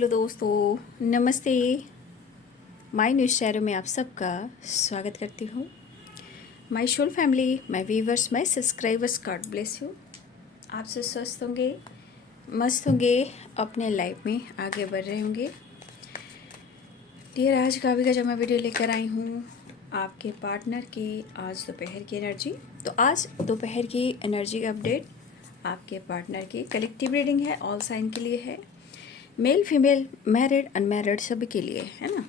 Hello दोस्तों, नमस्ते। My news channel में आप सबका स्वागत करती हूँ। My soul family, my viewers, my subscribers, God bless you. आप सब स्वस्थ होंगे, मस्त होंगे, अपने लाइफ में आगे बढ़ रहे होंगे। डियर, आज काफ़ी का जब मैं वीडियो लेकर आई हूँ आपके पार्टनर की आज दोपहर की एनर्जी। तो आज दोपहर की एनर्जी अपडेट आपके पार्टनर की कलेक्टिव रीडिंग है, ऑल साइन के लिए है, मेल फीमेल, मैरिड अनमैरिड सभी के लिए, है ना।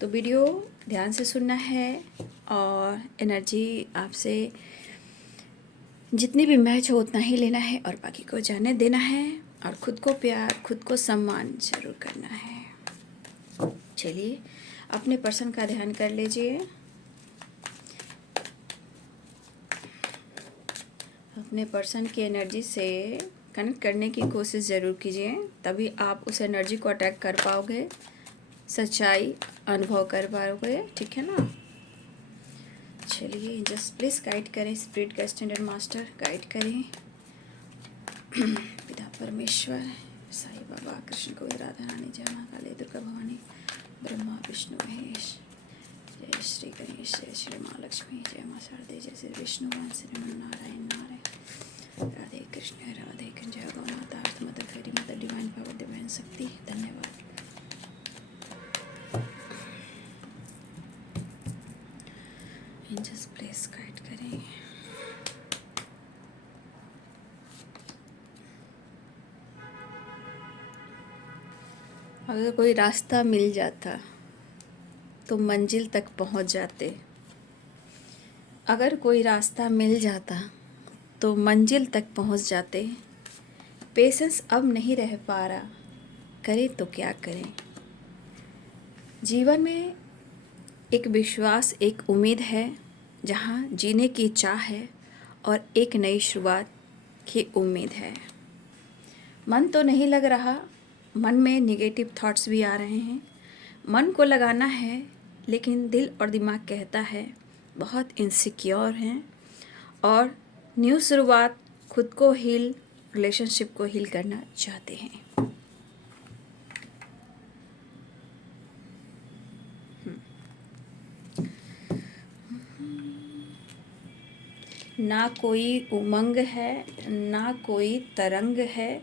तो वीडियो ध्यान से सुनना है और एनर्जी आपसे जितनी भी मैच हो उतना ही लेना है और बाकी को जाने देना है और ख़ुद को प्यार, खुद को सम्मान ज़रूर करना है। चलिए अपने पर्सन का ध्यान कर लीजिए। अपने पर्सन की एनर्जी से कनेक्ट करने की कोशिश ज़रूर कीजिए, तभी आप उस एनर्जी को अटैक कर पाओगे, सच्चाई अनुभव कर पाओगे, ठीक है ना। चलिए जस्ट प्लीज़ गाइड करें, स्पिरिट का स्टैंडर्ड मास्टर गाइड करें। पिता परमेश्वर, साईं बाबा, कृष्ण को, राधा रानी, जय मां काली, दुर्गा भवानी, ब्रह्मा विष्णु महेश, जय श्री गणेश, जय श्री माँ लक्ष्मी, जय माँ शारदे, जय श्री विष्णु भगवान, श्री नारायण नारायण, राधे कृष्ण राधे कृष्ण, जय गौ माता, अर्थ मदर, फेरी मदर, डिवाइन पावर, डिवाइन शक्ति, धन्यवाद। एंजल्स प्लीज गाइड करें। अगर कोई रास्ता मिल जाता तो मंजिल तक पहुंच जाते। अगर कोई रास्ता मिल जाता तो मंजिल तक पहुंच जाते। पेशेंस अब नहीं रह पा रहा, करें तो क्या करें। जीवन में एक विश्वास, एक उम्मीद है, जहां जीने की चाह है और एक नई शुरुआत की उम्मीद है। मन तो नहीं लग रहा, मन में नेगेटिव थॉट्स भी आ रहे हैं। मन को लगाना है लेकिन दिल और दिमाग कहता है बहुत इनसिक्योर हैं और न्यू शुरुआत, खुद को हील, रिलेशनशिप को हील करना चाहते हैं। ना कोई उमंग है, ना कोई तरंग है,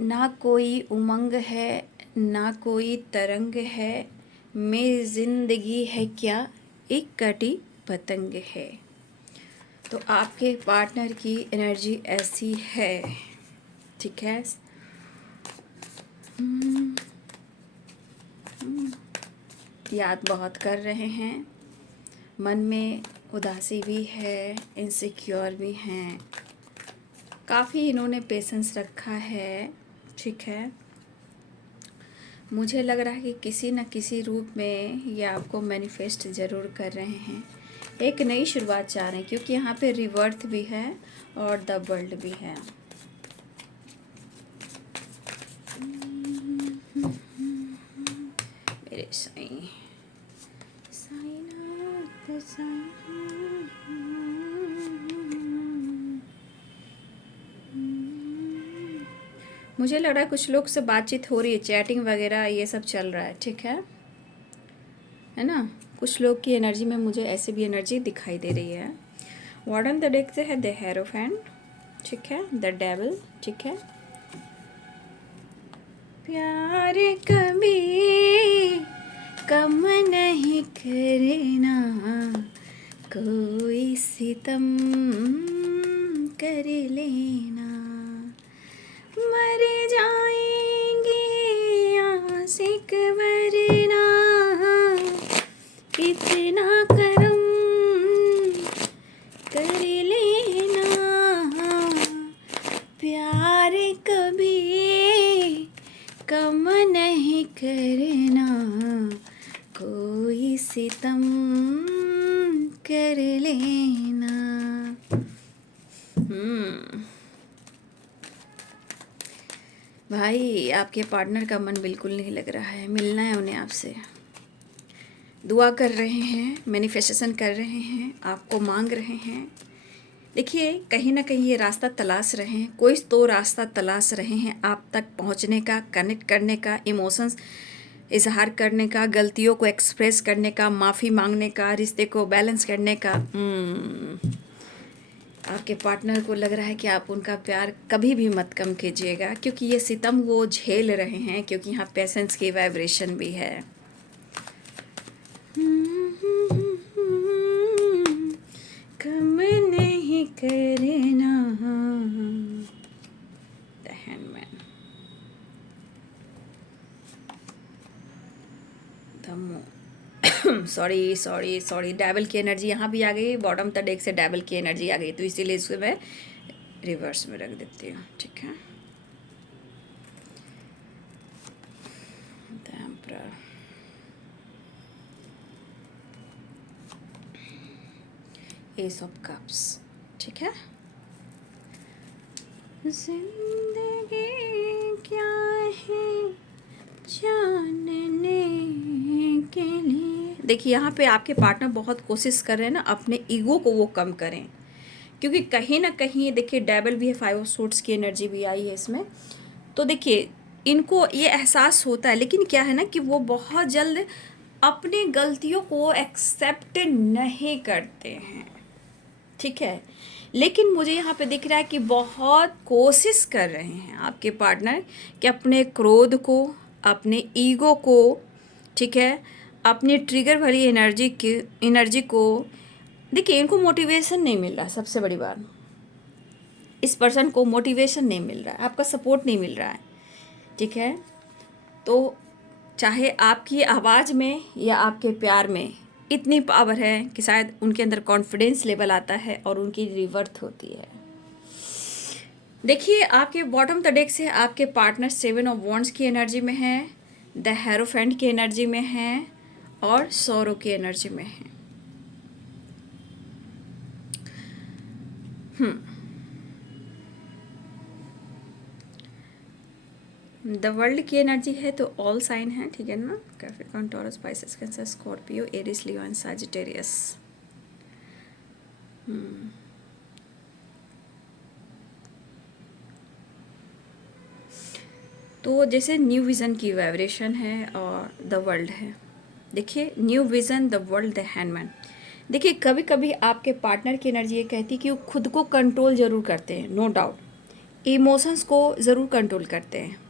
ना कोई उमंग है, ना कोई तरंग है, मेरी ज़िंदगी है क्या एक कटी पतंग है। तो आपके पार्टनर की एनर्जी ऐसी है, ठीक है। याद बहुत कर रहे हैं, मन में उदासी भी है, इनसिक्योर भी हैं, काफ़ी इन्होंने पेशेंस रखा है, ठीक है। मुझे लग रहा है कि किसी न किसी रूप में ये आपको मैनिफेस्ट ज़रूर कर रहे हैं, एक नई शुरुआत चाह रहे हैं, क्योंकि यहाँ पे रिवर्थ भी है और द वर्ल्ड भी है। मेरे साईं, साईनाथ साईं। मुझे लग रहा है कुछ लोग से बातचीत हो रही है, चैटिंग वगैरह ये सब चल रहा है, ठीक है ना। कुछ लोग की एनर्जी में मुझे ऐसी भी एनर्जी दिखाई दे रही है। वार्डन द देखते हैं द हेरोफेंट, ठीक है, द डेविल, ठीक है। प्यार कभी कम नहीं करना, कोई सितम कर लेना, मर जाएंगे आशिक वरना, इतना करम कर लेना। प्यार कभी कम नहीं करना, कोई सितम कर लेना। भाई, आपके पार्टनर का मन बिल्कुल नहीं लग रहा है, मिलना है उन्हें आपसे। दुआ कर रहे हैं, मैनिफेस्टेशन कर रहे हैं, आपको मांग रहे हैं, देखिए, कहीं ना कहीं ये रास्ता तलाश रहे हैं, कोई तो रास्ता तलाश रहे हैं आप तक पहुंचने का, कनेक्ट करने का, इमोशंस इजहार करने का, गलतियों को एक्सप्रेस करने का, माफ़ी मांगने का, रिश्ते को बैलेंस करने का। आपके पार्टनर को लग रहा है कि आप उनका प्यार कभी भी मत कम कीजिएगा, क्योंकि ये सितम वो झेल रहे हैं, क्योंकि यहाँ पेशेंस की वाइब्रेशन भी है। कम नहीं करना। The handman, sorry sorry sorry, devil की एनर्जी यहाँ भी आ गई, बॉटम द डेक से डेविल की एनर्जी आ गई, तो इसीलिए इसको मैं रिवर्स में रख देती हूँ। ठीक है, the emperor, S of cups. ठीक है, जिंदगी क्या है जानने के लिए। देखिए, यहाँ पे आपके पार्टनर बहुत कोशिश कर रहे हैं ना अपने ईगो को वो कम करें, क्योंकि कहीं ना कहीं देखिए डेविल भी है, 5 ऑफ सूट्स की एनर्जी भी आई है इसमें। तो देखिए, इनको ये एहसास होता है, लेकिन क्या है ना कि वो बहुत जल्द अपनी गलतियों को एक्सेप्ट नहीं करते हैं। ठीक है, लेकिन मुझे यहाँ पे दिख रहा है कि बहुत कोशिश कर रहे हैं आपके पार्टनर कि अपने क्रोध को, अपने ईगो को, ठीक है, अपनी ट्रिगर भरी एनर्जी को, देखिए इनको मोटिवेशन नहीं मिल रहा है। सबसे बड़ी बात, इस पर्सन को मोटिवेशन नहीं मिल रहा है, आपका सपोर्ट नहीं मिल रहा है। ठीक है, तो चाहे आपकी आवाज़ में या आपके प्यार में इतनी पावर है कि शायद उनके अंदर कॉन्फिडेंस लेवल आता है और उनकी रिवर्थ होती है। देखिए, आपके बॉटम द डेक से आपके पार्टनर 7 ऑफ वॉन्ड्स की एनर्जी में है, द हेरोफेंट की एनर्जी में है और सौरो की एनर्जी में है। द वर्ल्ड की एनर्जी है, तो ऑल साइन है। ठीक है ना, Capricorn, Taurus, Pisces, Cancer, Scorpio, Aries, Leo and Sagittarius. तो जैसे न्यू विज़न की वाइब्रेशन है और द वर्ल्ड है। देखिए, new vision, the world, the handman. देखिए, कभी कभी आपके पार्टनर की एनर्जी ये कहती है कि वो खुद को कंट्रोल ज़रूर करते हैं, नो डाउट, इमोशंस को ज़रूर कंट्रोल करते हैं।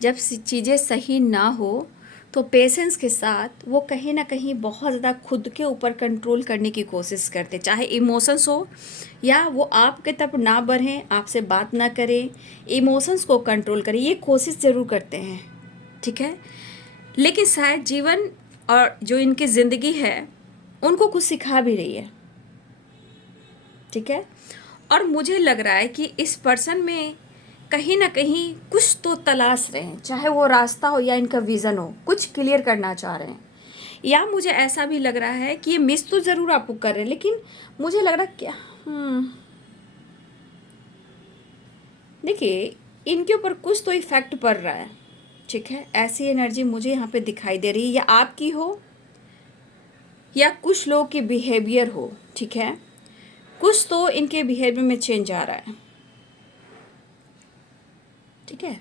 जब चीज़ें सही ना हो तो पेशेंस के साथ वो कहीं ना कहीं बहुत ज़्यादा खुद के ऊपर कंट्रोल करने की कोशिश करते, चाहे इमोशंस हो या वो आपके तरफ ना बढ़ें, आपसे बात ना करें, इमोशंस को कंट्रोल करें, ये कोशिश ज़रूर करते हैं। ठीक है, लेकिन शायद जीवन और जो इनकी ज़िंदगी है उनको कुछ सिखा भी रही है। ठीक है, और मुझे लग रहा है कि इस पर्सन में कहीं ना कहीं कुछ तो तलाश रहे हैं, चाहे वो रास्ता हो या इनका विज़न हो, कुछ क्लियर करना चाह रहे हैं। या मुझे ऐसा भी लग रहा है कि ये मिस तो ज़रूर आपको कर रहे हैं, लेकिन मुझे लग रहा क्या, देखिए इनके ऊपर कुछ तो इफेक्ट पड़ रहा है। ठीक है, ऐसी एनर्जी मुझे यहाँ पे दिखाई दे रही है, या आपकी हो या कुछ लोग की बिहेवियर हो। ठीक है, कुछ तो इनके बिहेवियर में चेंज आ रहा है। ठीक है,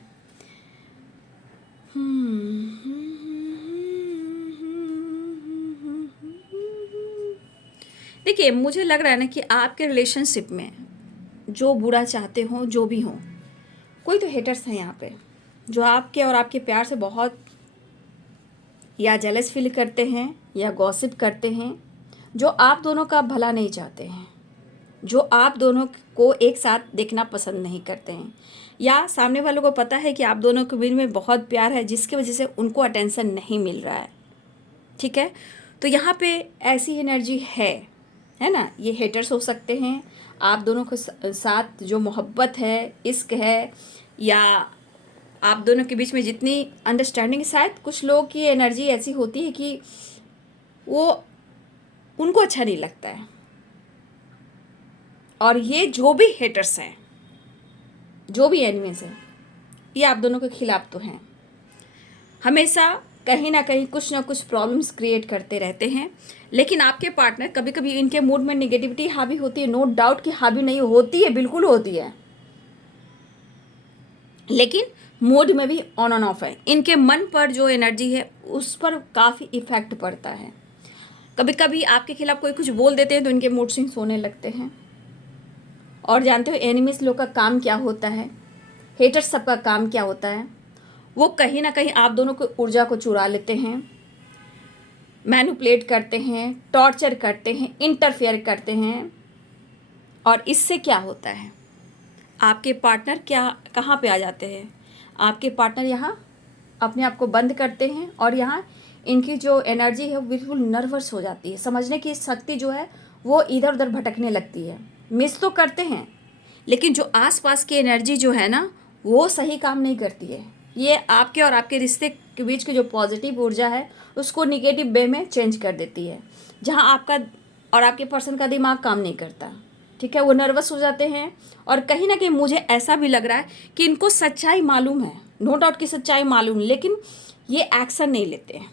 देखिए मुझे लग रहा है ना कि आपके रिलेशनशिप में जो बुरा चाहते हो, जो भी हो, कोई तो हेटर्स हैं यहाँ पे जो आपके और आपके प्यार से बहुत या जेलस फील करते हैं या गॉसिप करते हैं, जो आप दोनों का भला नहीं चाहते हैं, जो आप दोनों को एक साथ देखना पसंद नहीं करते हैं, या सामने वालों को पता है कि आप दोनों के बीच में बहुत प्यार है जिसकी वजह से उनको अटेंशन नहीं मिल रहा है। ठीक है, तो यहाँ पे ऐसी एनर्जी है ना, ये हेटर्स हो सकते हैं, आप दोनों के साथ जो मोहब्बत है, इश्क है, या आप दोनों के बीच में जितनी अंडरस्टैंडिंग, शायद कुछ लोगों की एनर्जी ऐसी होती है कि वो उनको अच्छा नहीं लगता है। और ये जो भी हेटर्स हैं, जो भी एनिमीज हैं, ये आप दोनों के खिलाफ तो हैं, हमेशा कहीं ना कहीं कुछ ना कुछ प्रॉब्लम्स क्रिएट करते रहते हैं। लेकिन आपके पार्टनर कभी कभी इनके मूड में निगेटिविटी हावी होती है, नो डाउट कि हावी नहीं होती है, बिल्कुल होती है, लेकिन मूड में भी ऑन एंड ऑफ है। इनके मन पर जो एनर्जी है उस पर काफ़ी इफेक्ट पड़ता है। कभी कभी आपके खिलाफ कोई कुछ बोल देते हैं तो इनके मूड स्विंग्स होने लगते हैं। और जानते हो एनिमीज लोग का काम क्या होता है, हेटर्स सबका काम क्या होता है, वो कहीं ना कहीं आप दोनों की ऊर्जा को चुरा लेते हैं, मैनिपुलेट करते हैं, टॉर्चर करते हैं, इंटरफेयर करते हैं। और इससे क्या होता है, आपके पार्टनर कहाँ पे आ जाते हैं, आपके पार्टनर यहाँ अपने आप को बंद करते हैं और यहाँ इनकी जो एनर्जी है वो बिल्कुल नर्वस हो जाती है। समझने की शक्ति जो है वो इधर उधर भटकने लगती है। मिस तो करते हैं लेकिन जो आसपास की एनर्जी जो है ना वो सही काम नहीं करती है। ये आपके और आपके रिश्ते के बीच की जो पॉजिटिव ऊर्जा है उसको निगेटिव वे में चेंज कर देती है, जहाँ आपका और आपके पर्सन का दिमाग काम नहीं करता। ठीक है, वो नर्वस हो जाते हैं। और कहीं ना कहीं मुझे ऐसा भी लग रहा है कि इनको सच्चाई मालूम है, नो डाउट की सच्चाई मालूम, लेकिन ये एक्शन नहीं लेते हैं,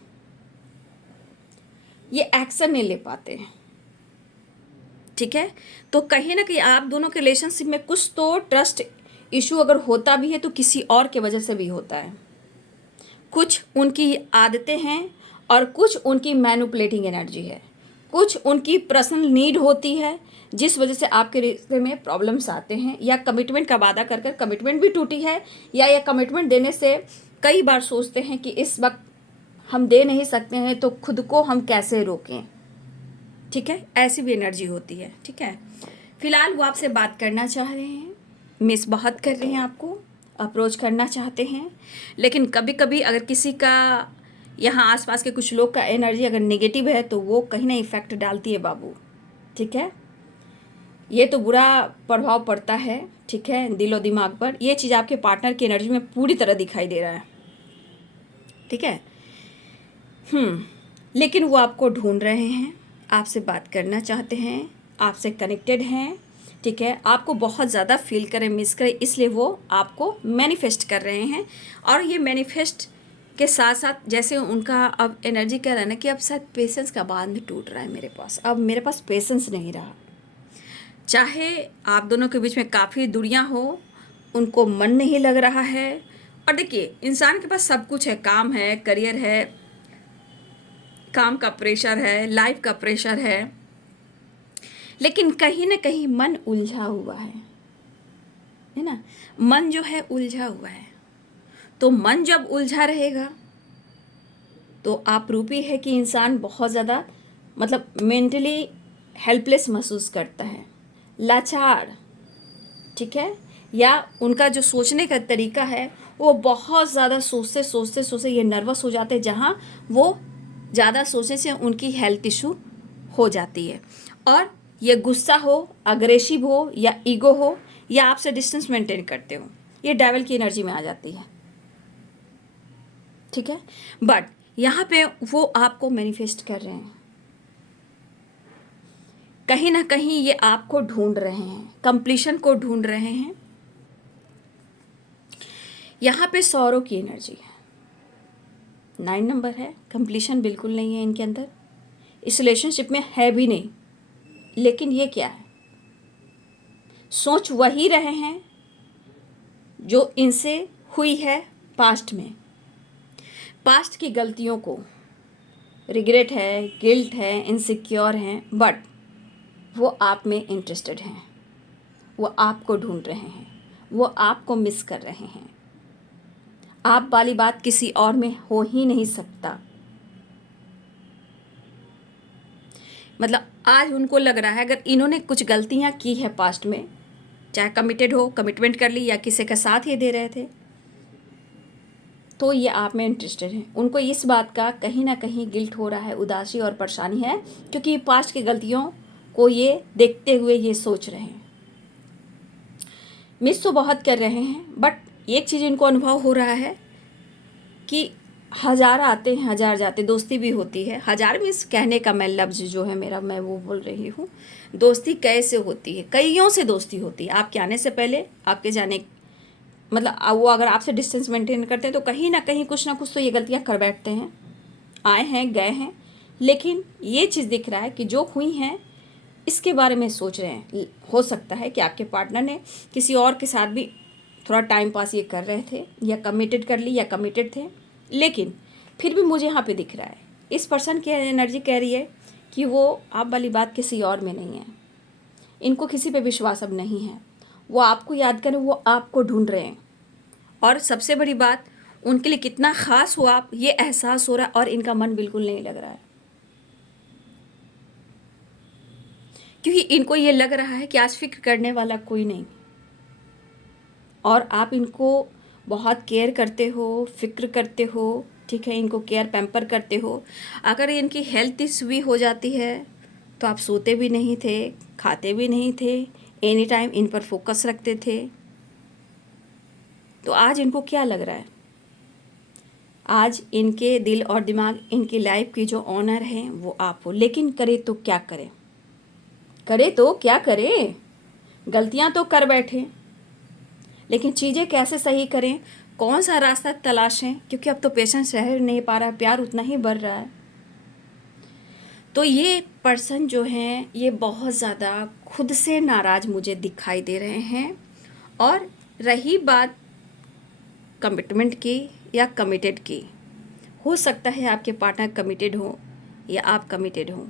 ये एक्शन नहीं ले पाते हैं। ठीक है, तो कहीं ना कहीं आप दोनों के रिलेशनशिप में कुछ तो ट्रस्ट इशू अगर होता भी है तो किसी और के वजह से भी होता है। कुछ उनकी आदतें हैं और कुछ उनकी मैनिपुलेटिंग एनर्जी है, कुछ उनकी पर्सनल नीड होती है जिस वजह से आपके रिश्ते में प्रॉब्लम्स आते हैं। या कमिटमेंट का वादा कर कर कमिटमेंट भी टूटी है, या ये कमिटमेंट देने से कई बार सोचते हैं कि इस वक्त हम दे नहीं सकते हैं तो खुद को हम कैसे रोकें। ठीक है, ऐसी भी एनर्जी होती है। ठीक है, फिलहाल वो आपसे बात करना चाह रहे हैं, मिस बहुत कर रहे हैं, आपको अप्रोच करना चाहते हैं। लेकिन कभी कभी अगर किसी का यहाँ आसपास के कुछ लोग का एनर्जी अगर नेगेटिव है तो वो कहीं ना इफेक्ट डालती है बाबू। ठीक है, ये तो बुरा प्रभाव पड़ता है। ठीक है, दिलो दिमाग पर ये चीज़ आपके पार्टनर की एनर्जी में पूरी तरह दिखाई दे रहा है। ठीक है, लेकिन वो आपको ढूंढ रहे हैं, आपसे बात करना चाहते हैं, आपसे कनेक्टेड हैं। ठीक है, आपको बहुत ज़्यादा फील करें, मिस करें, इसलिए वो आपको मैनिफेस्ट कर रहे हैं। और ये मैनिफेस्ट के साथ साथ जैसे उनका अब एनर्जी कह रहा है ना कि अब शायद पेशेंस का बांध टूट रहा है मेरे पास, अब मेरे पास पेशेंस नहीं रहा। चाहे आप दोनों के बीच में काफ़ी दूरियां हो, उनको मन नहीं लग रहा है। और देखिए इंसान के पास सब कुछ है, काम है, करियर है, काम का प्रेशर है, लाइफ का प्रेशर है, लेकिन कहीं ना कहीं मन उलझा हुआ है ना। मन जो है उलझा हुआ है, तो मन जब उलझा रहेगा तो आप रूपी है कि इंसान बहुत ज़्यादा मतलब मेंटली हेल्पलेस महसूस करता है, लाचार। ठीक है, या उनका जो सोचने का तरीका है वो बहुत ज़्यादा सोचते सोचते सोचते ये नर्वस हो जाते हैं, जहाँ वो ज़्यादा सोचने से उनकी हेल्थ इशू हो जाती है। और ये गुस्सा हो, अग्रेसिव हो या ईगो हो या आपसे डिस्टेंस मेंटेन करते हो, ये डेविल की एनर्जी में आ जाती है। ठीक है, बट यहाँ पे वो आपको मैनिफेस्ट कर रहे हैं, कहीं ना कहीं ये आपको ढूंढ रहे हैं, कंप्लीशन को ढूंढ रहे हैं। यहाँ पे सौरों की एनर्जी है, 9 नंबर है, कंप्लीशन बिल्कुल नहीं है इनके अंदर, इस रिलेशनशिप में है भी नहीं। लेकिन ये क्या है, सोच वही रहे हैं जो इनसे हुई है पास्ट में, पास्ट की गलतियों को रिग्रेट है, गिल्ट है, इनसिक्योर हैं, बट वो आप में इंटरेस्टेड हैं, वो आपको ढूंढ रहे हैं, वो आपको मिस कर रहे हैं। आप वाली बात किसी और में हो ही नहीं सकता। मतलब आज उनको लग रहा है अगर इन्होंने कुछ गलतियां की है पास्ट में, चाहे कमिटेड हो, कमिटमेंट कर ली, या किसी का साथ ही दे रहे थे, तो ये आप में इंटरेस्टेड हैं। उनको इस बात का कहीं ना कहीं गिल्ट हो रहा है, उदासी और परेशानी है, क्योंकि पास्ट की गलतियों को ये देखते हुए ये सोच रहे हैं। मिस तो बहुत कर रहे हैं, बट एक चीज़ इनको अनुभव हो रहा है कि 1000 आते हैं 1000 जाते, दोस्ती भी होती है। 1000 मीन्स कहने का मैं लफ्ज़ जो है मेरा, मैं वो बोल रही हूँ। दोस्ती कैसे होती है, कईयों से दोस्ती होती है, आपके आने से पहले, आपके जाने, मतलब वो अगर आपसे डिस्टेंस मेंटेन करते हैं तो कहीं ना कुछ तो ये गलतियाँ कर बैठते हैं। आए हैं गए हैं, लेकिन ये चीज़ दिख रहा है कि जो हुई हैं इसके बारे में सोच रहे हैं। हो सकता है कि आपके पार्टनर ने किसी और के साथ भी थोड़ा टाइम पास ये कर रहे थे, या कमिटेड कर ली, या कमिटेड थे, लेकिन फिर भी मुझे यहाँ पे दिख रहा है इस पर्सन की एनर्जी कह रही है कि वो आप वाली बात किसी और में नहीं है। इनको किसी पे विश्वास अब नहीं है। वो आपको याद करें, वो आपको ढूंढ रहे हैं। और सबसे बड़ी बात, उनके लिए कितना ख़ास हो आप, ये एहसास हो रहा है, और इनका मन बिल्कुल नहीं लग रहा है, क्योंकि इनको ये लग रहा है कि आज फिक्र करने वाला कोई नहीं, और आप इनको बहुत केयर करते हो, फिक्र करते हो, ठीक है, इनको केयर पैम्पर करते हो। अगर इनकी हेल्थ इशू भी हो जाती है तो आप सोते भी नहीं थे, खाते भी नहीं थे, एनी टाइम इन पर फोकस रखते थे। तो आज इनको क्या लग रहा है, आज इनके दिल और दिमाग, इनकी लाइफ की जो ऑनर है वो आप हो। लेकिन करे तो क्या करें, करे तो क्या करें, गलतियां तो कर बैठे, लेकिन चीज़ें कैसे सही करें, कौन सा रास्ता तलाशें, क्योंकि अब तो पेशेंस रह नहीं पा रहा, प्यार उतना ही बढ़ रहा है। तो ये पर्सन जो हैं ये बहुत ज़्यादा खुद से नाराज़ मुझे दिखाई दे रहे हैं। और रही बात कमिटमेंट की या कमिटेड की, हो सकता है आपके पार्टनर कमिटेड हो या आप कमिटेड हो।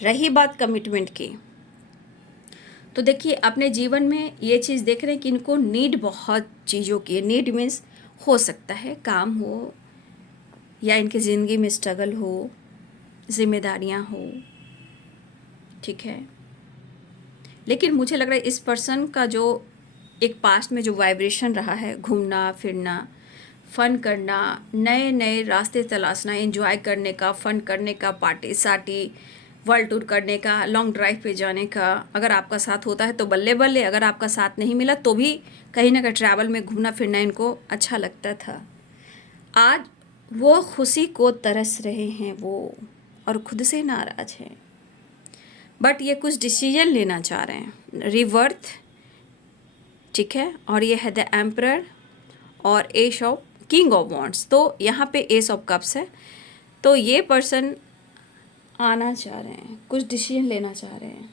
रही बात कमिटमेंट की, तो देखिए अपने जीवन में ये चीज़ देख रहे हैं कि इनको नीड बहुत चीज़ों की है। नीड मीन्स हो सकता है काम हो, या इनकी ज़िंदगी में स्ट्रगल हो, जिम्मेदारियां हो, ठीक है। लेकिन मुझे लग रहा है इस पर्सन का जो एक पास्ट में जो वाइब्रेशन रहा है, घूमना फिरना, फ़न करना, नए नए रास्ते तलाशना, एंजॉय करने का, फ़न करने का, पार्टी सार्टी, वर्ल्ड टूर करने का, लॉन्ग ड्राइव पे जाने का, अगर आपका साथ होता है तो बल्ले बल्ले, अगर आपका साथ नहीं मिला तो भी कहीं ना कहीं ट्रैवल में घूमना फिरना इनको अच्छा लगता था। आज वो खुशी को तरस रहे हैं वो, और खुद से नाराज़ हैं। बट ये कुछ डिसीजन लेना चाह रहे हैं, रिवर्थ, ठीक है। और ये है द एम्परर और S of king of wands. तो यहाँ पे एस ऑफ कप्स है। तो ये पर्सन आना चाह रहे हैं, कुछ डिसीजन लेना चाह रहे हैं,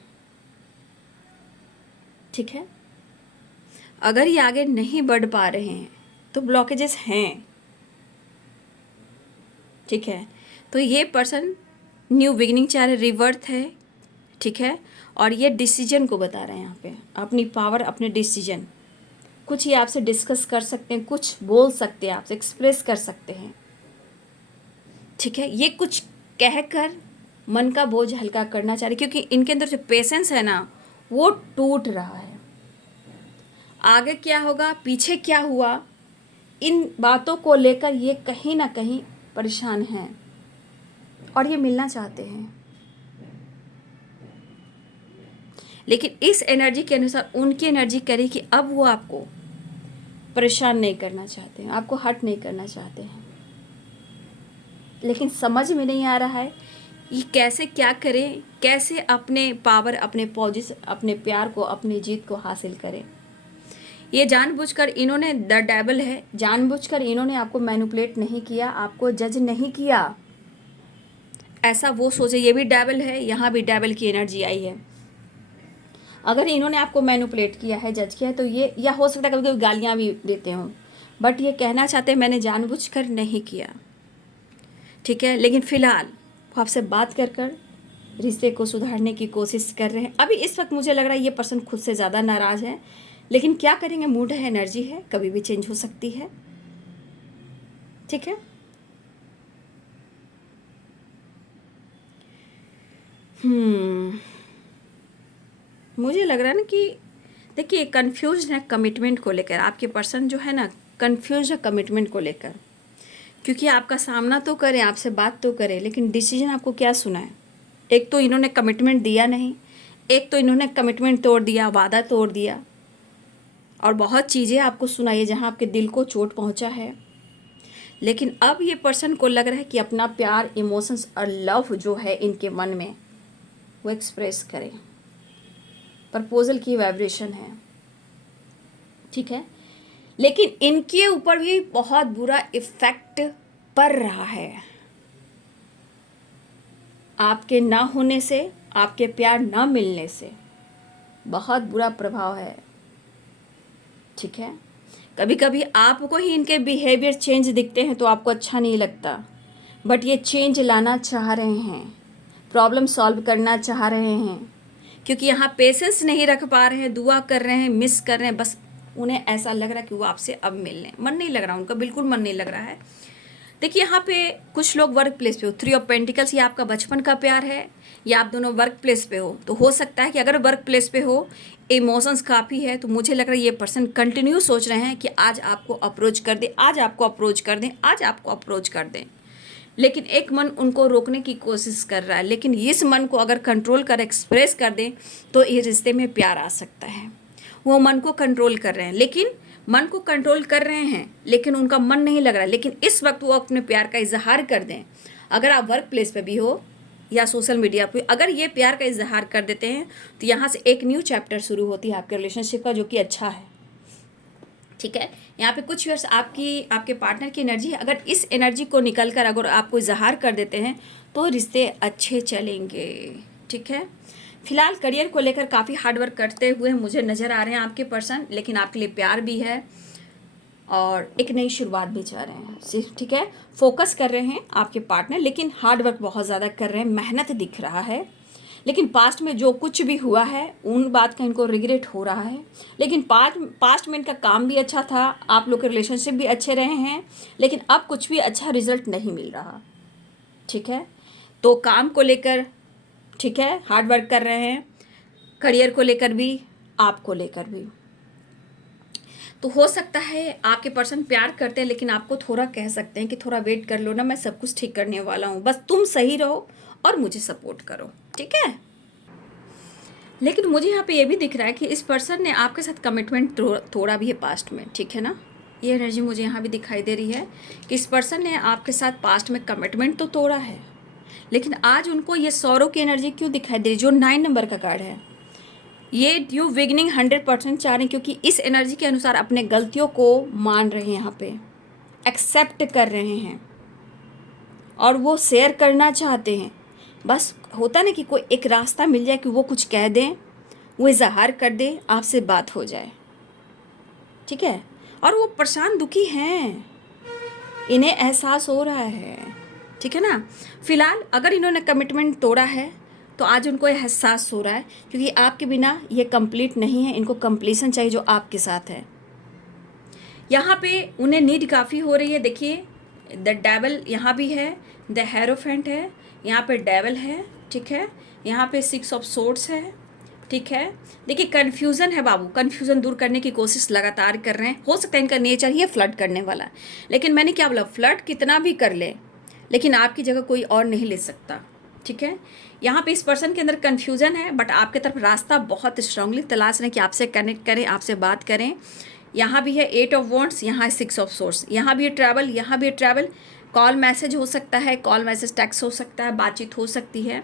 ठीक है। अगर ये आगे नहीं बढ़ पा रहे हैं तो ब्लॉकेजेस हैं, ठीक है। तो ये पर्सन न्यू बिगिनिंग चाह रहे, रिवर्थ है, ठीक है। और ये डिसीजन को बता रहे हैं यहाँ पे, अपनी पावर, अपने डिसीजन। कुछ ये आपसे डिस्कस कर सकते हैं, कुछ बोल सकते हैं, आपसे एक्सप्रेस कर सकते हैं, ठीक है। ये कुछ कहकर मन का बोझ हल्का करना चाह रहे, क्योंकि इनके अंदर जो पेशेंस है ना वो टूट रहा है। आगे क्या होगा, पीछे क्या हुआ, इन बातों को लेकर ये कहीं ना कहीं परेशान हैं, और ये मिलना चाहते हैं। लेकिन इस एनर्जी के अनुसार उनकी एनर्जी करे कि अब वो आपको परेशान नहीं करना चाहते हैं, आपको हर्ट नहीं करना चाहते हैं। लेकिन समझ में नहीं आ रहा है ये कैसे क्या करें, कैसे अपने पावर, अपने पोजिशन, अपने प्यार को, अपनी जीत को हासिल करें। ये जानबूझकर इन्होंने, द डेविल है, जानबूझकर इन्होंने आपको मैनिपुलेट नहीं किया, आपको जज नहीं किया, ऐसा वो सोचे। ये भी डेविल है, यहाँ भी डेविल की एनर्जी आई है। अगर इन्होंने आपको मैनिपुलेट किया है, जज किया है, तो ये, या हो सकता है कभी कभी गालियाँ भी देते हों, बट ये कहना चाहते हैं मैंने जानबूझकर नहीं किया, ठीक है। लेकिन फ़िलहाल वो आपसे बात कर रिश्ते को सुधारने की कोशिश कर रहे हैं। अभी इस वक्त मुझे लग रहा है ये पर्सन खुद से ज़्यादा नाराज़ है, लेकिन क्या करेंगे, मूड है, एनर्जी है, कभी भी चेंज हो सकती है, ठीक है। मुझे लग रहा है ना कि देखिए कंफ्यूज है कमिटमेंट को लेकर, आपके पर्सन जो है ना कंफ्यूज है कमिटमेंट को लेकर, क्योंकि आपका सामना तो करें, आपसे बात तो करें, लेकिन डिसीजन आपको क्या सुना है। एक तो इन्होंने कमिटमेंट दिया नहीं, एक तो इन्होंने कमिटमेंट तोड़ दिया, वादा तोड़ दिया, और बहुत चीज़ें आपको सुनाई जहाँ आपके दिल को चोट पहुँचा है। लेकिन अब ये पर्सन को लग रहा है कि अपना प्यार, इमोशंस और लव जो है इनके मन में वो एक्सप्रेस करें। प्रपोजल की वाइब्रेशन है, ठीक है। लेकिन इनके ऊपर भी बहुत बुरा इफ़ेक्ट पड़ रहा है, आपके ना होने से, आपके प्यार ना मिलने से बहुत बुरा प्रभाव है। ठीक है, कभी कभी आपको ही इनके बिहेवियर चेंज दिखते हैं तो आपको अच्छा नहीं लगता, बट ये चेंज लाना चाह रहे हैं, प्रॉब्लम सॉल्व करना चाह रहे हैं, क्योंकि यहाँ पेशेंस नहीं रख पा रहे हैं, दुआ कर रहे हैं, मिस कर रहे हैं, बस उन्हें ऐसा लग रहा है कि वो आपसे अब मिल लें। मन नहीं लग रहा, उनका बिल्कुल मन नहीं लग रहा है। देखिए यहाँ पे कुछ लोग वर्क प्लेस पे हो, 3 ऑफ पेंटिकल्स, ये आपका बचपन का प्यार है, या आप दोनों वर्क प्लेस पे हो। तो हो सकता है कि अगर वर्क प्लेस पे हो, इमोशंस काफ़ी है, तो मुझे लग रहा है ये पर्सन कंटिन्यू सोच रहे हैं कि आज आपको अप्रोच कर दें, आज आपको अप्रोच कर दें, आज आपको अप्रोच कर दें, लेकिन एक मन उनको रोकने की कोशिश कर रहा है। लेकिन इस मन को अगर कंट्रोल कर एक्सप्रेस कर दें तो ये रिश्ते में प्यार आ सकता है। वो मन को कंट्रोल कर रहे हैं, लेकिन मन को कंट्रोल कर रहे हैं, लेकिन उनका मन नहीं लग रहा है। लेकिन इस वक्त वो अपने प्यार का इजहार कर दें। अगर आप वर्क प्लेस पे भी हो या सोशल मीडिया पे, अगर ये प्यार का इजहार कर देते हैं तो यहाँ से एक न्यू चैप्टर शुरू होती है आपके रिलेशनशिप का, जो कि अच्छा है। ठीक है, यहाँ पे कुछ वर्ष आपके पार्टनर की एनर्जी है। अगर इस एनर्जी को निकल कर अगर आपको इजहार कर देते हैं तो रिश्ते अच्छे चलेंगे। ठीक है, फिलहाल करियर को लेकर काफ़ी हार्डवर्क करते हुए मुझे नज़र आ रहे हैं आपके पर्सन, लेकिन आपके लिए प्यार भी है और एक नई शुरुआत भी चाह रहे हैं। ठीक है, फोकस कर रहे हैं आपके पार्टनर, लेकिन हार्डवर्क बहुत ज़्यादा कर रहे हैं, मेहनत दिख रहा है। लेकिन पास्ट में जो कुछ भी हुआ है उन बात का इनको रिग्रेट हो रहा है। लेकिन पास्ट में इनका काम भी अच्छा था, आप लोग के रिलेशनशिप भी अच्छे रहे हैं, लेकिन अब कुछ भी अच्छा रिजल्ट नहीं मिल रहा। ठीक है, तो काम को लेकर ठीक है हार्ड वर्क कर रहे हैं, करियर को लेकर भी, आपको लेकर भी। तो हो सकता है आपके पर्सन प्यार करते हैं, लेकिन आपको थोड़ा कह सकते हैं कि थोड़ा वेट कर लो ना, मैं सब कुछ ठीक करने वाला हूँ, बस तुम सही रहो और मुझे सपोर्ट करो। ठीक है, लेकिन मुझे यहाँ पे ये भी दिख रहा है कि इस पर्सन ने आपके साथ कमिटमेंट तोड़ा भी है पास्ट में। ठीक है ना, ये एनर्जी मुझे यहाँ भी दिखाई दे रही है कि इस पर्सन ने आपके साथ पास्ट में कमिटमेंट तो तोड़ा है, लेकिन आज उनको ये सौरों की एनर्जी क्यों दिखाई दे रही, जो 9 नंबर का कार्ड है। ये न्यू बिगिनिंग 100% चाह रहे हैं, क्योंकि इस एनर्जी के अनुसार अपने गलतियों को मान रहे हैं, यहाँ पे एक्सेप्ट कर रहे हैं और वो शेयर करना चाहते हैं। बस होता ना कि कोई एक रास्ता मिल जाए कि वो कुछ कह दें, वो इजहार कर दें, आपसे बात हो जाए। ठीक है, और वो परेशान दुखी हैं, इन्हें एहसास हो रहा है। ठीक है ना, फिलहाल अगर इन्होंने कमिटमेंट तोड़ा है तो आज उनको एहसास हो रहा है, क्योंकि आपके बिना ये कंप्लीट नहीं है, इनको कंप्लीशन चाहिए जो आपके साथ है। यहाँ पे उन्हें नीड काफ़ी हो रही है। देखिए द डेवल यहाँ भी है, द हेरोफेंट है, यहाँ पे डेवल है। ठीक है, यहाँ पे 6 ऑफ सोर्ड्स है। ठीक है, देखिए कन्फ्यूज़न है बाबू, कन्फ्यूज़न दूर करने की कोशिश लगातार कर रहे हैं। हो सकता है इनका नेचर ही है फ्लर्ट करने वाला, लेकिन मैंने क्या बोला, फ्लर्ट कितना भी कर ले, लेकिन आपकी जगह कोई और नहीं ले सकता। ठीक है, यहाँ पे इस पर्सन के अंदर कन्फ्यूज़न है, बट आपके तरफ रास्ता बहुत स्ट्रांगली तलाश रहे हैं कि आपसे कनेक्ट करें, आपसे बात करें। यहाँ भी है 8 ऑफ वॉन्ड्स, यहाँ है 6 ऑफ सोर्स, यहाँ भी है ट्रैवल, यहाँ भी है ट्रैवल। कॉल मैसेज हो सकता है, कॉल मैसेज टेक्स्ट हो सकता है, बातचीत हो सकती है।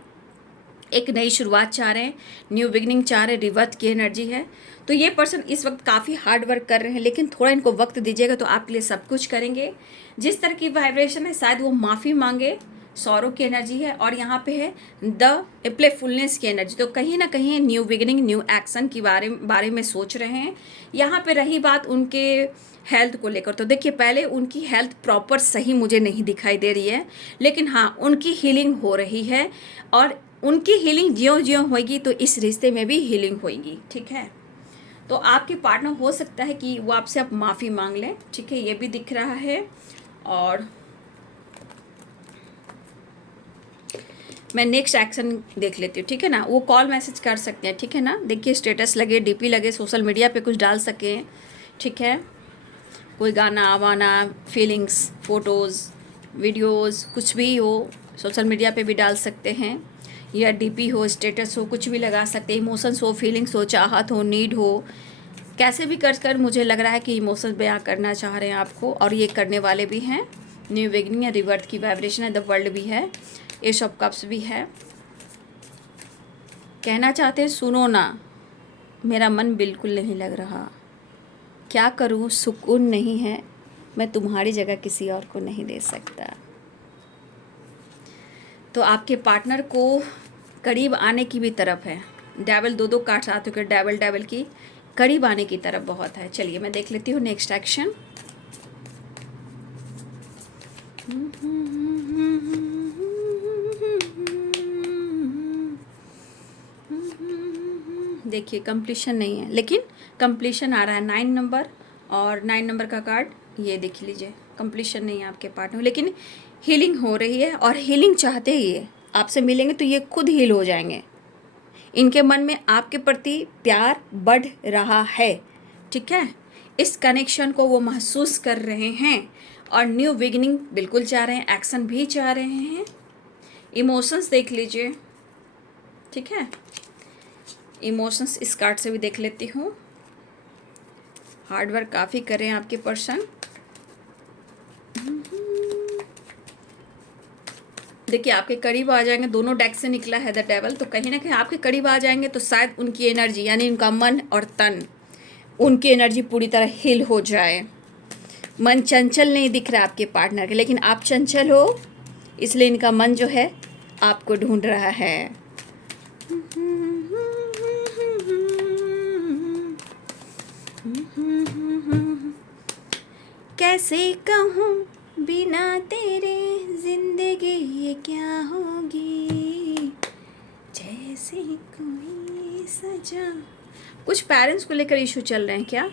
एक नई शुरुआत चाह रहे हैं, न्यू बिगनिंग चाह रहे हैं, रिवर्थ की एनर्जी है। तो ये पर्सन इस वक्त काफ़ी हार्ड वर्क कर रहे हैं, लेकिन थोड़ा इनको वक्त दीजिएगा तो आपके लिए सब कुछ करेंगे। जिस तरह की वाइब्रेशन है शायद वो माफ़ी मांगे, सौरों की एनर्जी है, और यहाँ पे है द प्लेफुलनेस की एनर्जी। तो कहीं ना कहीं न्यू बिगिनिंग, न्यू एक्शन की बारे में सोच रहे हैं। यहाँ पे रही बात उनके हेल्थ को लेकर, तो देखिए पहले उनकी हेल्थ प्रॉपर सही मुझे नहीं दिखाई दे रही है, लेकिन हाँ उनकी हीलिंग हो रही है, और उनकी हीलिंग ज्यों ज्यों होगी तो इस रिश्ते में भी हीलिंग होगी। ठीक है, तो आपके पार्टनर हो सकता है कि वो आपसे अब माफ़ी मांग लें। ठीक है, ये भी दिख रहा है। और मैं नेक्स्ट एक्शन देख लेती हूँ। ठीक है ना, वो कॉल मैसेज कर सकते हैं। ठीक है ना, देखिए स्टेटस लगे, डीपी लगे, सोशल मीडिया पे कुछ डाल सकें। ठीक है, कोई गाना वाना, फीलिंग्स, फ़ोटोज़, वीडियोज़, कुछ भी हो सोशल मीडिया पे भी डाल सकते हैं, या डीपी हो, स्टेटस हो, कुछ भी लगा सकते हैं। इमोशंस हो, फीलिंग्स हो, चाहत हो, नीड हो, कैसे भी कर मुझे लग रहा है कि इमोशंस बयां करना चाह रहे हैं आपको, और ये करने वाले भी हैं। न्यू बिगिनिंग है, रिवर्थ की वाइब्रेशन है, द वर्ल्ड भी है, एस ऑफ कप्स भी है। कहना चाहते हैं सुनो ना, मेरा मन बिल्कुल नहीं लग रहा, क्या करूं, सुकून नहीं है, मैं तुम्हारी जगह किसी और को नहीं दे सकता। तो आपके पार्टनर को करीब आने की भी तरफ है। डेविल, दो कार्ड्स आते हुए डेविल की करीब आने की तरफ बहुत है। चलिए मैं देख लेती हूँ नेक्स्ट एक्शन। देखिए कंप्लीशन नहीं है, लेकिन कंप्लीशन आ रहा है 9 नंबर, और 9 नंबर का कार्ड ये देख लीजिए। कंप्लीशन नहीं है आपके पार्टनर, लेकिन हीलिंग हो रही है, और हीलिंग चाहते ही है। आपसे मिलेंगे तो ये खुद हील हो जाएंगे। इनके मन में आपके प्रति प्यार बढ़ रहा है, ठीक है। इस कनेक्शन को वो महसूस कर रहे हैं, और न्यू बिगिनिंग बिल्कुल चाह रहे हैं, एक्शन भी चाह रहे हैं। इमोशंस देख लीजिए, ठीक है। इमोशंस इस कार्ड से भी देख लेती हूँ। हार्डवर्क काफ़ी करें आपके पर्सन। देखिए आपके करीब आ जाएंगे, दोनों डेक से निकला है द डेविल, तो कहीं ना कहीं आपके करीब आ जाएंगे तो शायद उनकी एनर्जी, यानी उनका मन और तन, उनकी एनर्जी पूरी तरह हिल हो जाए। मन चंचल नहीं दिख रहा आपके पार्टनर के, लेकिन आप चंचल हो, इसलिए इनका मन जो है आपको ढूंढ रहा है। कैसे कहूँ बिना तेरे जिंदगी ये क्या होगी, जैसे कोई सजा। कुछ पेरेंट्स को लेकर इशू चल रहे हैं क्या?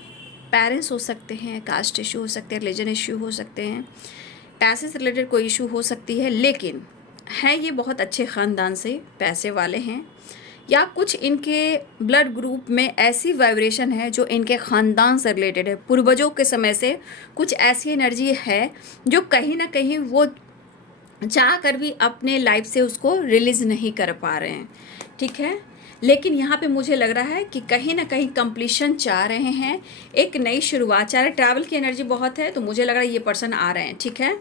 पेरेंट्स हो सकते हैं, कास्ट इशू हो सकते हैं, रिलीजन इशू हो सकते हैं, पैसे से रिलेटेड कोई इशू हो सकती है, लेकिन हैं ये बहुत अच्छे ख़ानदान से, पैसे वाले हैं, या कुछ इनके ब्लड ग्रुप में ऐसी वाइब्रेशन है जो इनके ख़ानदान से रिलेटेड है। पूर्वजों के समय से कुछ ऐसी एनर्जी है जो कहीं ना कहीं वो चाह कर भी अपने लाइफ से उसको रिलीज़ नहीं कर पा रहे हैं, ठीक है। लेकिन यहाँ पे मुझे लग रहा है कि कहीं ना कहीं कंप्लीशन चाह रहे हैं, एक नई शुरुआत चाह रहे हैं। ट्रैवल की एनर्जी बहुत है, तो मुझे लग रहा है ये पर्सन आ रहे हैं, ठीक है।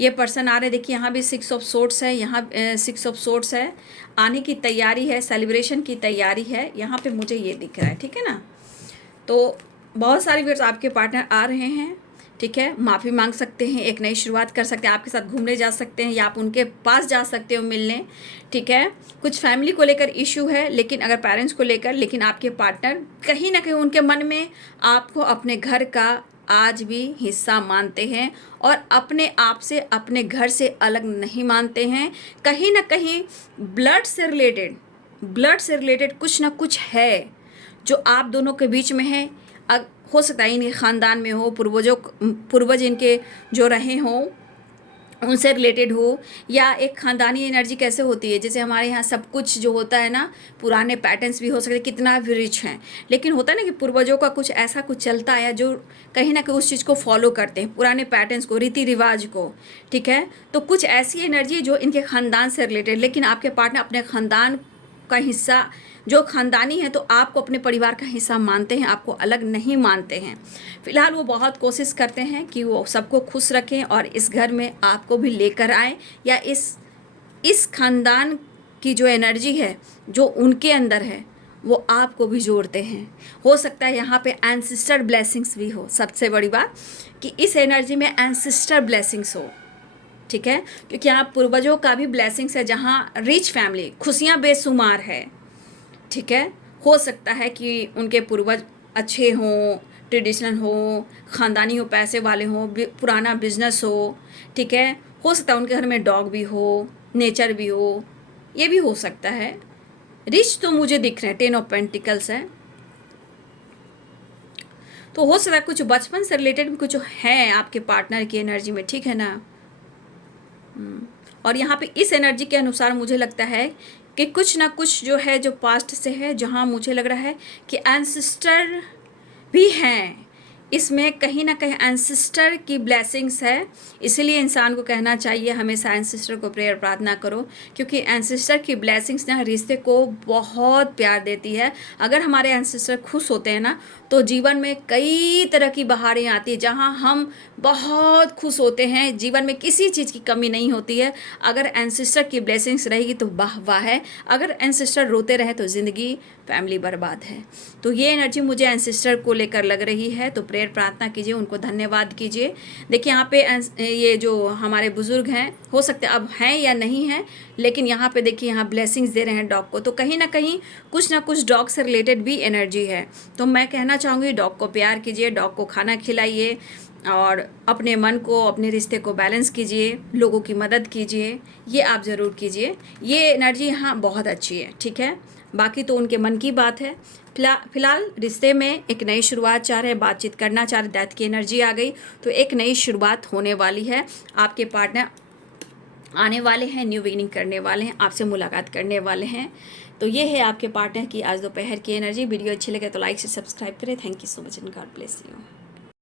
ये पर्सन आ रहे हैं। देखिए यहाँ भी 6 ऑफ सोर्ड्स है, यहाँ 6 ऑफ सोर्ड्स है, आने की तैयारी है, सेलिब्रेशन की तैयारी है, यहाँ पे मुझे ये दिख रहा है, ठीक है ना। तो बहुत सारे व्यूअर्स आपके पार्टनर आ रहे हैं, ठीक है। माफ़ी मांग सकते हैं, एक नई शुरुआत कर सकते हैं, आपके साथ घूमने जा सकते हैं, या आप उनके पास जा सकते हो मिलने, ठीक है। कुछ फैमिली को लेकर इशू है, लेकिन अगर पेरेंट्स को लेकर, लेकिन आपके पार्टनर कहीं ना कहीं उनके मन में आपको अपने घर का आज भी हिस्सा मानते हैं, और अपने आप से, अपने घर से अलग नहीं मानते हैं। कहीं ना कहीं ब्लड से रिलेटेड कुछ ना कुछ है जो आप दोनों के बीच में है। हो सकता है इनके ख़ानदान में हो, पूर्वज इनके जो रहे हों उनसे रिलेटेड हो, या एक ख़ानदानी एनर्जी कैसे होती है, जैसे हमारे यहाँ सब कुछ जो होता है ना, पुराने पैटर्न्स भी हो सकते, कितना भी रिच हैं, लेकिन होता है ना कि पूर्वजों का कुछ ऐसा कुछ चलता है जो कहीं ना कहीं उस चीज़ को फॉलो करते हैं, पुराने पैटर्न्स को, रीति रिवाज को, ठीक है। तो कुछ ऐसी एनर्जी जो इनके ख़ानदान से रिलेटेड, लेकिन आपके पार्टनर अपने ख़ानदान का हिस्सा जो ख़ानदानी है, तो आपको अपने परिवार का हिस्सा मानते हैं, आपको अलग नहीं मानते हैं। फ़िलहाल वो बहुत कोशिश करते हैं कि वो सबको खुश रखें और इस घर में आपको भी लेकर आएँ, या इस ख़ानदान की जो एनर्जी है जो उनके अंदर है वो आपको भी जोड़ते हैं। हो सकता है यहाँ पे एंसेस्टर ब्लेसिंग्स भी हो। सबसे बड़ी बात कि इस एनर्जी में एंसेस्टर ब्लेसिंग्स हो, ठीक है, क्योंकि यहाँ पूर्वजों का भी ब्लेसिंग्स है, जहाँ रिच फैमिली, खुशियाँ बेशुमार है, ठीक है। हो सकता है कि उनके पूर्वज अच्छे हों, ट्रेडिशनल हो, ख़ानदानी हो, पैसे वाले हों, पुराना बिजनेस हो, ठीक है। हो सकता है उनके घर में डॉग भी हो, नेचर भी हो, ये भी हो सकता है। रिच तो मुझे दिख रहे हैं, 10 ऑफ पेंटिकल्स है, तो हो सकता है कुछ बचपन से रिलेटेड भी कुछ है आपके पार्टनर की एनर्जी में, ठीक है ना। और यहाँ पे इस एनर्जी के अनुसार मुझे लगता है कि कुछ ना कुछ जो है जो पास्ट से है, जहाँ मुझे लग रहा है कि एंसेस्टर भी हैं इसमें, कहीं ना कहीं एंसेस्टर की ब्लेसिंग्स है। इसीलिए इंसान को कहना चाहिए हमेशा एंसेस्टर को प्रेयर प्रार्थना करो, क्योंकि एंसेस्टर की ब्लेसिंग्स ना रिश्ते को बहुत प्यार देती है। अगर हमारे एंसेस्टर खुश होते हैं ना, तो जीवन में कई तरह की बहारें आती हैं, जहाँ हम बहुत खुश होते हैं, जीवन में किसी चीज़ की कमी नहीं होती है। अगर एंसेस्टर की ब्लेसिंग्स रहेगी तो वाह वाह है, अगर एंसेस्टर रोते रहे तो ज़िंदगी फैमिली बर्बाद है। तो ये एनर्जी मुझे एंसेस्टर को लेकर लग रही है, तो प्रेयर प्रार्थना कीजिए, उनको धन्यवाद कीजिए। देखिए यहाँ पे ये जो हमारे बुज़ुर्ग हैं, हो सकता है अब हैं या नहीं हैं, लेकिन यहाँ पे देखिए यहाँ ब्लेसिंग्स दे रहे हैं डॉग को, तो कहीं ना कहीं कुछ ना कुछ डॉग से रिलेटेड भी एनर्जी है। तो मैं कहना चाहूँगी डॉग को प्यार कीजिए, डॉग को खाना खिलाइए और अपने मन को, अपने रिश्ते को बैलेंस कीजिए, लोगों की मदद कीजिए, ये आप ज़रूर कीजिए। ये एनर्जी यहाँ बहुत अच्छी है, ठीक है। बाकी तो उनके मन की बात है। फिलहाल रिश्ते में एक नई शुरुआत चाह रहे हैं, बातचीत करना चाह रहे, डेथ की एनर्जी आ गई, तो एक नई शुरुआत होने वाली है। आपके पार्टनर आने वाले हैं, न्यू बिगिनिंग करने वाले हैं, आपसे मुलाकात करने वाले हैं। तो ये है आपके पार्टनर की आज दोपहर की एनर्जी। वीडियो अच्छी लगे तो लाइक से सब्सक्राइब करें। Thank you so much and God bless you.